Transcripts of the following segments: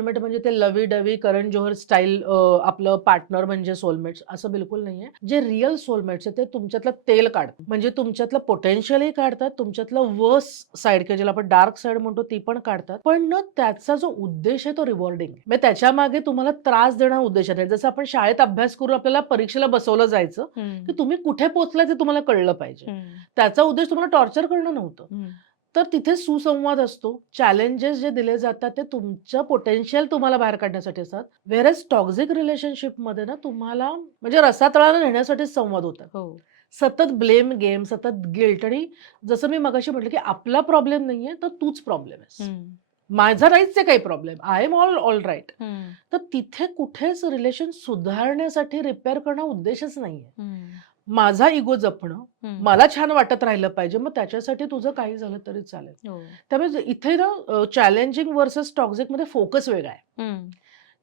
Soulmate म्हणजे ते lovey dovey Karan Johar style आपलं पार्टनर म्हणजे सोलमेट्स असं बिलकुल नाहीये. जे रिअल सोलमेट्स आहेत ते तुमच्यातलं तेल काढतात. म्हणजे तुमच्यातलं पोटेन्शियलही काढतात, तुमच्यातलं वर्स साइड किंवा ज्याला आपण डार्क साइड म्हणतो ती पण काढतात. पण ना त्याचा जो उद्देश आहे तो रिवॉर्डिंग आहे. म्हणजे त्याच्यामागे तुम्हाला त्रास देणारा उद्देश नाही. जसं आपण शाळेत अभ्यास करून आपल्याला परीक्षेला बसवलं जायचं, की हं, तुम्ही कुठे पोहोचलाय ते तुम्हाला कळलं पाहिजे. हं, त्याचा उद्देश तुम्हाला टॉर्चर करणं नव्हतं. हं. तर तिथे सुसंवाद असतो. चॅलेंजेस जे दिले जातात ते तुमचं पोटेन्शियल तुम्हाला बाहेर काढण्यासाठी असतात. व्हेअरएज टॉक्सिक रिलेशनशिपमध्ये ना तुम्हाला म्हणजे रसातळाला नेण्यासाठीच संवाद होतात. हो. सतत ब्लेम गेम, सतत गिल्ट आणि जसं मी मगाशी म्हटलं, की आपला प्रॉब्लेम नाहीये, तर तूच प्रॉब्लेम आहेस. हं, माझा नाहीच आहे काही problem. I am all right. हं, तर तिथे कुठेच रिलेशन सुधारण्यासाठी रिपेअर करणं उद्देशच नाहीये. हं, माझा इगो जपणं, हं. मला छान वाटत राहिलं पाहिजे. मग त्याच्यासाठी तुझं काही झालं तरी चालेल. हो. त्यामुळे इथे ना चॅलेंजिंग व्हर्सस टॉक्सिकमध्ये फोकस वेगळा आहे. हं,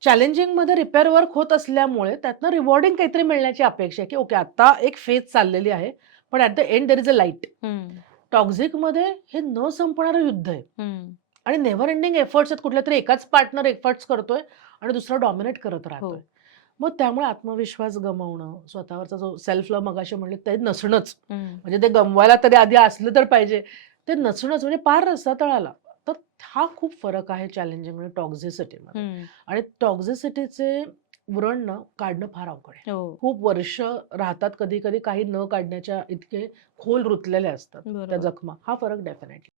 चॅलेंजिंगमध्ये रिपेअर वर्क होत असल्यामुळे त्यातनं रिवॉर्डिंग काहीतरी मिळण्याची अपेक्षा आहे, की ओके आता एक फेज चाललेली आहे. पण at the end there is a light. हं, टॉक्सिकमध्ये हे न संपणारं युद्ध आहे हं. आणि नेव्हर एंडिंग एफर्ट्स आहेत. कुठल्यातरी एकाच पार्टनर एफर्ट्स करतोय आणि दुसरा डॉमिनेट करत हो. राहतोय. मग त्यामुळे आत्मविश्वास गमावणं, स्वतःवरचा जो सेल्फ लव्ह मगाशी म्हणले ते नसणंच. हं, म्हणजे ते गमवायला तरी आधी असलं तर पाहिजे. ते नसणंच म्हणजे पार रसातळाला. तर हा खूप फरक आहे चॅलेंजिंग आणि टॉक्झिसिटीमध्ये. हं. आणि टॉक्झिसिटीचे व्रण ना काढणं फार अवघड आहे. हो. खूप वर्ष राहतात कधी-कधी काही न काढण्याच्या इतके खोल रुतलेले असतात त्या बरोबर. जखमा. हा फरक डेफिनेटली.